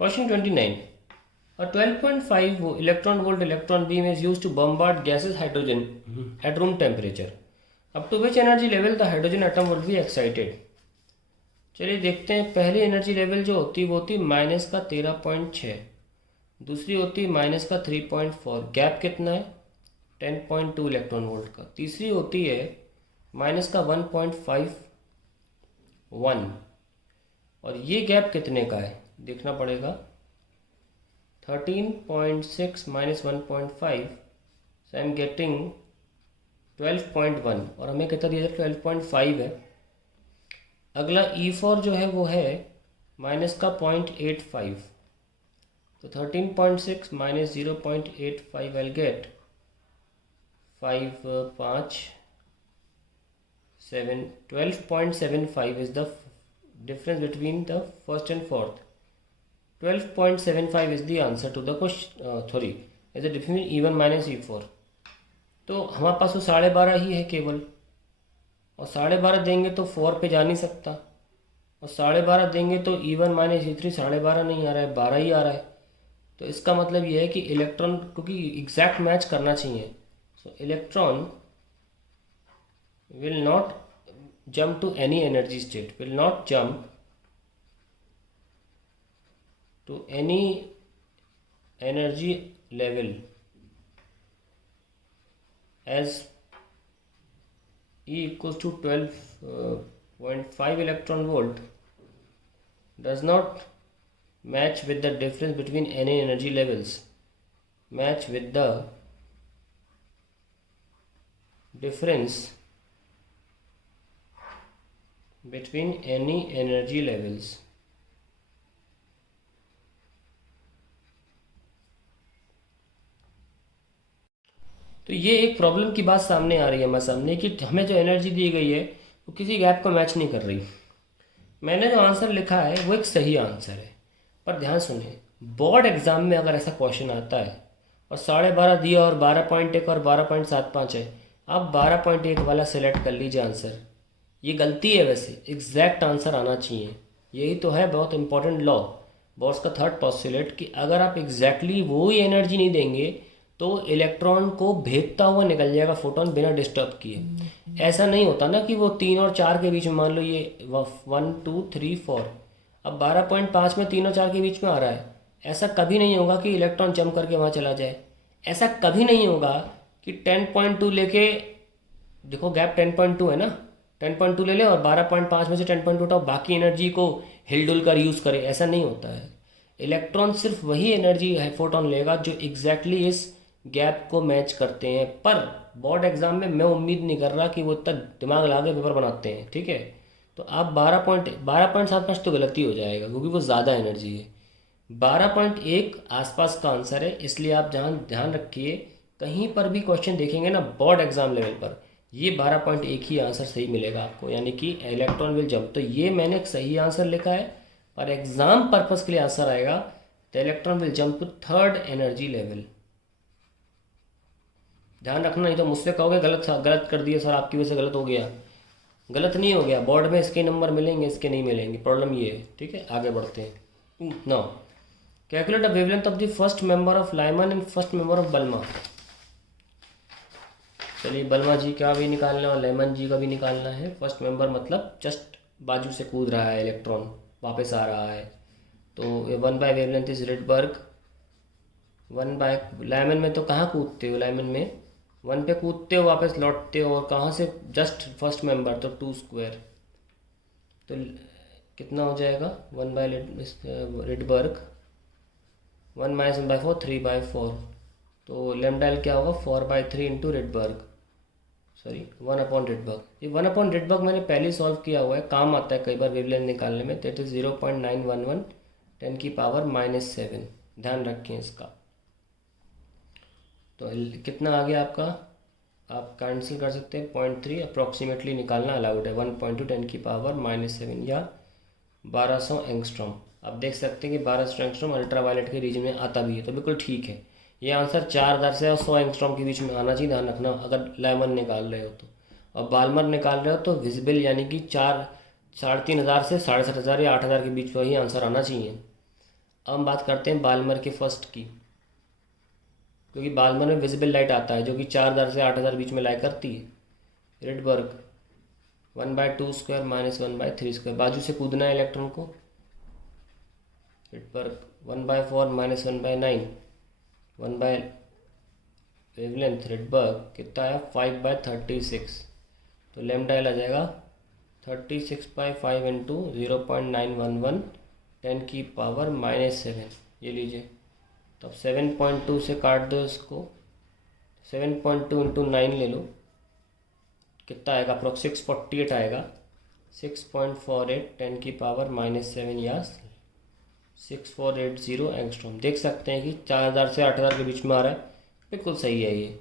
Question 29. A 12.5 electron volt electron beam is used to bombard gaseous hydrogen at room temperature. Up to which energy level the hydrogen atom would be excited? चलिए देखते हैं। पहली energy level जो होती है वो होती minus का 13.6, दूसरी होती माइनस का 3.4, गैप कितना है 10.2 इलेक्ट्रॉन वोल्ट का। तीसरी होती है माइनस का 1.51, और ये गैप कितने का है देखना पड़ेगा। 13.6 minus 1.5, so I am getting 12.1, और हमें कितना दिया था 12.5 है। अगला E4 जो है वो है माइनस का 0.85, तो 13.6 minus 0.85 I get 5 5 7 12.75 is the difference between the first and fourth. 12.75 is the answer to the question, sorry, is the difference between E1 minus E4. तो हमारे पास तो 12.5 ही है केवल, और 12.5 देंगे तो 4 पे जा नहीं सकता, और 12.5 देंगे तो E1 माइनस E3 12.5 नहीं आ रहा है, 12 ही आ रहा है। तो इसका मतलब ये है कि इलेक्ट्रॉन, क्योंकि एग्जैक्ट मैच करना चाहिए, सो electron will not jump to any energy state, will not jump to any energy level as E equals to 12.5 electron volt does not match with the difference between any energy levels, match with the difference between any energy levels. तो ये एक problem की बात सामने आ रही है हमारे सामने कि हमें जो एनर्जी दी गई है वो किसी गैप को मैच नहीं कर रही। मैंने जो आंसर लिखा है वो एक सही आंसर है, पर ध्यान सुनिए, बोर्ड एग्जाम में अगर ऐसा क्वेश्चन आता है और 12.5 दिया और 12.1 और 12.75 है, आप 12.1 वाला सेलेक्ट कर लीजिए आंसर। ये गलती है, वैसे एग्जैक्ट आंसर आना चाहिए। यही तो है बहुत इंपॉर्टेंट लॉ, बोर्ड्स का थर्ड पोस्टुलेट, कि अगर आप एग्जैक्टली वो ही एनर्जी नहीं देंगे तो इलेक्ट्रॉन को भेजता हुआ निकल जाएगा फोटोन बिना डिस्टर्ब किए। ऐसा नहीं होता ना कि वो 3 और 4 के बीच में, मान लो ये 1 2 3 4, अब 12.5 में 3 और 4 के बीच में आ रहा है, ऐसा कभी नहीं होगा कि इलेक्ट्रॉन जंप करके वहाँ चला जाए। ऐसा कभी नहीं होगा कि 10.2 लेके, देखो गैप 10.2 है ना, 10.2 ले ले और 12.5 में से 10.2 उठाओ, बाकी एनर्जी को हिलडुल कर यूज़ करे, ऐसा नहीं होता है। इलेक्ट्रॉन सिर्फ वही एनर्जी है फोटोन लेगा जो एग्जैक्टली इस गैप को मैच करते हैं। पर बोर्ड एग्जाम में मैं उम्मीद नहीं कर रहा कि वो इतना दिमाग लगा के पेपर बनाते हैं, ठीक है। तो आप 12.75 तो गलती हो जाएगा क्योंकि वो ज़्यादा एनर्जी है। 12.1 आसपास का आंसर है, इसलिए आप जहाँ ध्यान रखिए, कहीं पर भी क्वेश्चन देखेंगे ना बोर्ड एग्जाम लेवल पर, ये 12.1 ही आंसर सही मिलेगा आपको, यानी कि इलेक्ट्रॉन विल जंप। तो ये मैंने एक सही आंसर लिखा है, पर एग्जाम पर्पस के लिए आंसर आएगा the electron will jump to third energy level. ध्यान रखना, नहीं तो मुझसे कहोगे गलत गलत कर दिया सर, आपकी वजह से गलत हो गया। गलत नहीं हो गया, बोर्ड में इसके नंबर मिलेंगे, इसके नहीं मिलेंगे, प्रॉब्लम ये है, ठीक है। आगे बढ़ते हैं। Now calculate the wavelength of the first member of Lyman and first member of Balmer. चलिए बल्मा जी का भी निकालना है और लेमन जी का भी निकालना है। फर्स्ट मेंबर मतलब जस्ट बाजू से कूद रहा है इलेक्ट्रॉन, वापस आ रहा है, तो 1 by wavelength is Rydberg. 1 by Lyman में तो कहाँ कूदते हो, लाइमन में 1 पे कूदते हो वापस लौटते हो, और कहाँ से जस्ट फर्स्ट मेंबर तो 2 स्क्वायर, तो कितना हो जाएगा 1 बाय रेडबर्ग, 1 माइनस 1/4 3/4, तो लेमडाइल क्या होगा 4/3 इंटू रेडबर्ग, सॉरी 1 रेडबर्ग। ये 1 रेडबर्ग मैंने पहले सॉल्व किया हुआ है, काम आता है कई बार वेवलेंथ निकालने में। That is 0.911 10⁻⁻⁷। ध्यान रखें इसका। तो कितना आ गया आपका, आप कैंसिल कर सकते हैं 0.3, अप्रॉक्सीमेटली निकालना अलाउड है। 1.2 10⁻⁷ या 1200 एंगस्ट्रॉम। आप देख सकते हैं कि 1200 एंगस्ट्रॉम अल्ट्रावायलेट के रीजन में आता भी है, तो बिल्कुल ठीक है। ये आंसर 4000 से और 100 एंगस्ट्रॉम के बीच में आना चाहिए, ध्यान रखना अगर लाइमन निकाल रहे हो तो। और बाल्मर निकाल रहे हो तो विजिबल यानी कि 3,500 से 7,500 या 8,000 के बीच में ही आंसर आना चाहिए। अब हम बात करते हैं बाल्मर के फर्स्ट की, क्योंकि बाल्मर में विजिबल लाइट आता है जो कि 4000 से 8000 बीच में लाई करती है। रिडबर्ग 1/2² - 1/3², बाजू से कूदना है इलेक्ट्रॉन को। रिडबर्ग 1/4 - 1/9, 1 बाय वेवलेंथ रिडबर्ग कितना है 5/36, तो लेमडा एल आ जाएगा 36/5 इंटू 0.911 10⁻⁻7। ये लीजिए, तो अब 7.2 से काट दो इसको, 7.2 इंटू 9 ले लो, कितना आएगा अप्रोक्स 648 आएगा। 6.48 10⁻⁻7 या 6480 एंगस्ट्रॉम। देख सकते हैं कि 4000 से 8000 के बीच में आ रहा है, बिल्कुल सही है ये।